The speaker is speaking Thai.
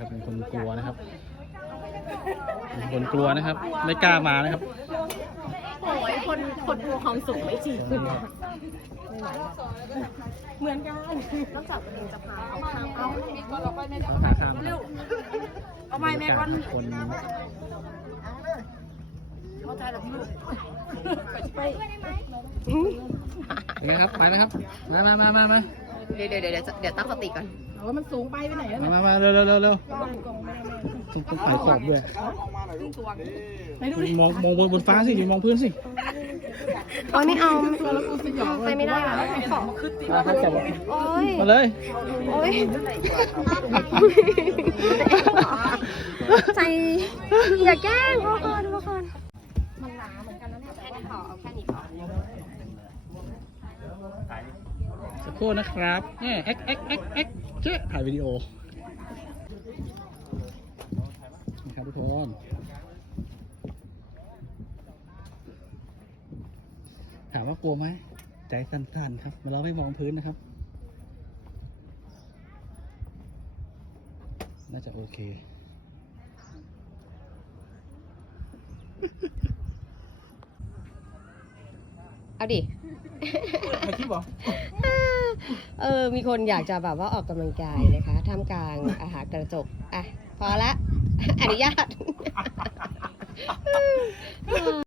นะครับเป็นคนกลัวนะครับเป็นคนกลัวนะครับ ไม่กล้ามานะครับโอ้ยคนคนกลัวความสูงไม่จริงเหมือนกันนอกจากตัวเองจะพาเขาข้ามเอาเขาพาข้ามเร็วเอาไม้แม่ก้อนคนเข้าใจแล้วพี่ลูกไปเป็นไงครับไปนะครับมามามามามาเดี๋ยวเดี๋ยวเดี๋ยวเดี๋ยวตั้งสติก่อน ว่ามันสูงไปไปไหนมามามาเร็วเร็วเร็วเร็วต้องต้องไต่ขอบด้วยไหนดูดิมองมองบนบนฟ้าสิอย่ามองพื้นสิโอ้ยไม่เอาตัวแล้วกูสยองไปไม่ได้อะขอมาครับจับโอ้ยมาเลยโอ้ยใจอย่าแกล้งพ่อก่อนพ่อก่อนมันหนาเหมือนกันนะเนี่ยแค่นี้พอเอาแค่นี้พอสั กครู่นะครับแง่เอ็กเอ็กเอ็กเอ็กเจ๊ถ่ายวิดีโอนี่ครับทุกคนถามว่ากลัวไหมใจสั่นๆครับเราไม่มองพื้นนะครับ น่าจะโอเคเอาดิไม่คิดหรอ เออ มีคนอยากจะแบบว่าออกกำลังกายนะคะท่ามกลางอาหารกระจก อะ พอละ อนุญาต